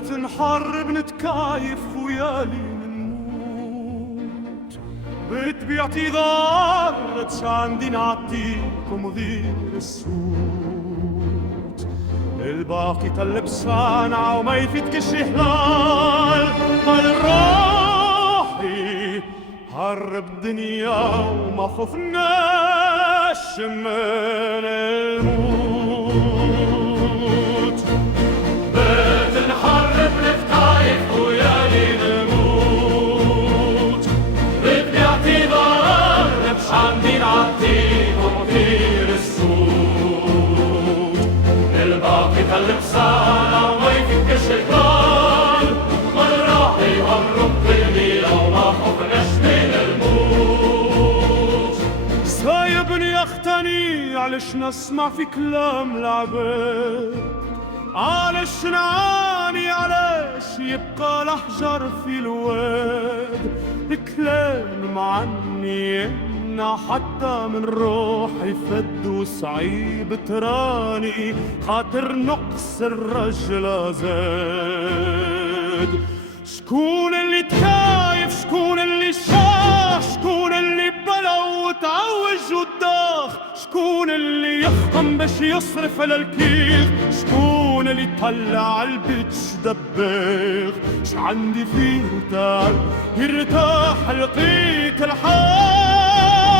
بيت نحرب نتكايف ويالي نموت، بيت باعتذار مش عندي نعطيكم غير السود. الباقي طلب صانع وما يفيدكش هلال، قال روحي هرب دنيا وما خفناش من الموت. بيت نحرب نتكايف ويالي نموت، بيت باعتذار مش عندي نعطيكم غير السود. الباقي طلب صانع وما يفيدكش هلال، قال روحي هرب دنيا وما خفناش من الموت. سايبني اختني علاش نسمع في كلام العباد، علاش نعاني علاش يبقى الأحجار في الواد. الكلام معني يمنع حتى من روحي فد وصعيب تراني، خاطر نقص الرجل زاد. شكون اللي تخايف، شكون اللي شاح، شكون اللي بلا وتعوج وداخ، شكون اللي يفهم باش يصرف على الكيف، شكون اللي طلع البيتش دباغ. ش عندي فيه تعب يرتاح لقيت الحال،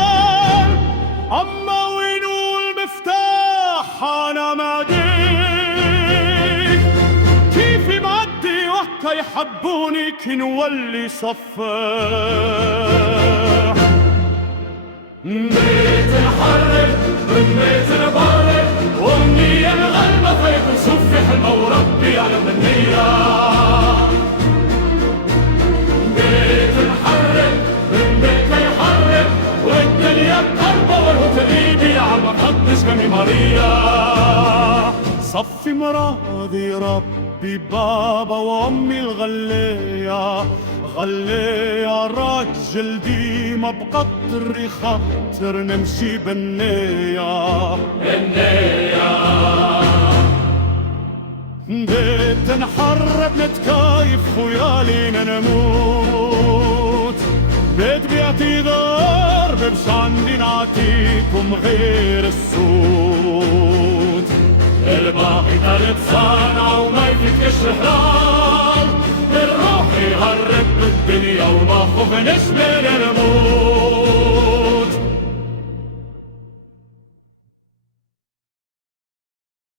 اما وينو المفتاح انا ما ديك. كيفي معدي وهكا يحبوني كي نولي صفاح. بيت نحرب من بيت نبرد، وامنية الغلبة فيك نشوف حلمة وربي يعلم النية. بيت نحرب من بيت يحرب، والدنيا بقربة والهتليبي عالمقدس كمي ماريا. صفي مراضي ربي بابا وامي الغلية، غلية راجل ديما بقدر خاطر نمشي بالنية. بيت نحرب نتكايف ويالينا نموت، بيت باعتذار مش عندي نعطيكم غير السود. الباقي طلب صانع وما يفيدكش هلال، الروح يهرب بالدنيا وما خفناش من الموت.